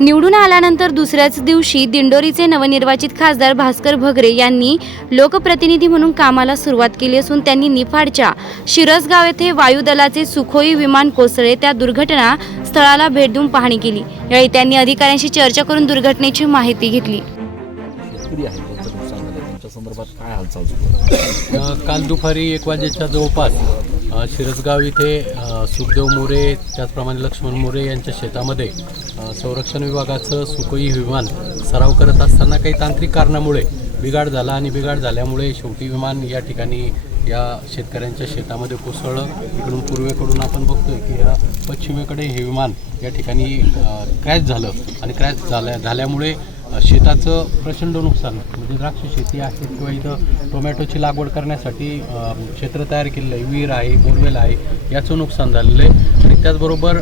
निवडून आल्यानंतर दुसऱ्याच दिवशी दिंडोरीचे नवनिर्वाचित खासदार भास्कर भगरे यांनी लोकप्रतिनिधी म्हणून कामाला सुरुवात केली असून त्यांनी निफाडच्या शिरसगाव येथे वायुदलाचे सुखोई विमान कोसळले त्या दुर्घटना स्थळाला भेट देऊन पाहणी केली। यावेळी त्यांनी अधिकाऱ्यांशी चर्चा करून दुर्घटनेची माहिती घेतली। शेतकरी आहे त्यांचं नुकसान झालं, त्यांच्या संदर्भात काय हालचाल सुरू? काल दुपारी 1 वाजेच्या जवळपास शिरसगाव इथे सुखदेव मोरे त्याचप्रमाणे लक्ष्मण मोरे यांच्या शेतामध्ये संरक्षण विभागाचं सुखोई विमान सराव करत असताना काही तांत्रिक कारणामुळे बिघाड झाला आणि बिघाड झाल्यामुळे शेवटी विमान या ठिकाणी या शेतकऱ्यांच्या शेतामध्ये कोसळलं। इकडून पूर्वेकडून आपण बघतोय की या पश्चिमेकडे हे विमान या ठिकाणी क्रॅश झालं आणि क्रॅश झाल्यामुळे शेताचं प्रचंड नुकसान, म्हणजे द्राक्ष शेती आहे किंवा इथं टोमॅटोची लागवड करण्यासाठी क्षेत्र तयार केलेलं आहे, विहीर आहे, बोरवेल आहे, याचं नुकसान झालेलं आहे आणि त्याचबरोबर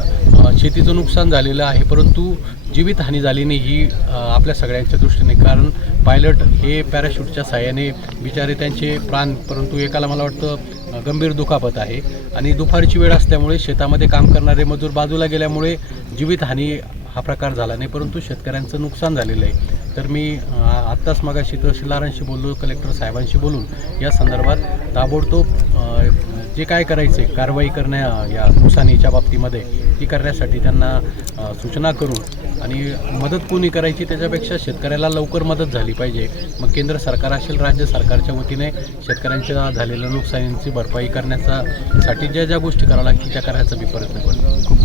शेतीचं नुकसान झालेलं आहे, परंतु जीवितहानी झाली नाही ही आपल्या सगळ्यांच्या दृष्टीने, कारण पायलट हे पॅराशूटच्या साहाय्याने बिचारे त्यांचे प्राण, परंतु एकाला मला वाटतं गंभीर दुखापत आहे आणि दुपारची वेळ असल्यामुळे शेतामध्ये काम करणारे मजूर बाजूला गेल्यामुळे जीवितहानी हा प्रकार झाला नाही, परंतु शेतकऱ्यांचं नुकसान झालेलं आहे। तर मी आत्ताच मगाशी तहसीलदारांशी बोललो, कलेक्टर साहेबांशी बोलून या संदर्भात ताबडतोब जे काय करायचे कारवाई या नुकसानीच्या बाबतीमध्ये ती करण्यासाठी त्यांना सूचना करून आणि मदत कोणी करायची त्याच्यापेक्षा शेतकऱ्याला लवकर मदत झाली पाहिजे। मग केंद्र सरकार असेल, राज्य सरकारच्या वतीने शेतकऱ्यांच्या झालेल्या नुकसानींची भरपाई करण्यासाठी ज्या गोष्टी कराव्या लागतील त्या करायचा मी प्रयत्न करतो।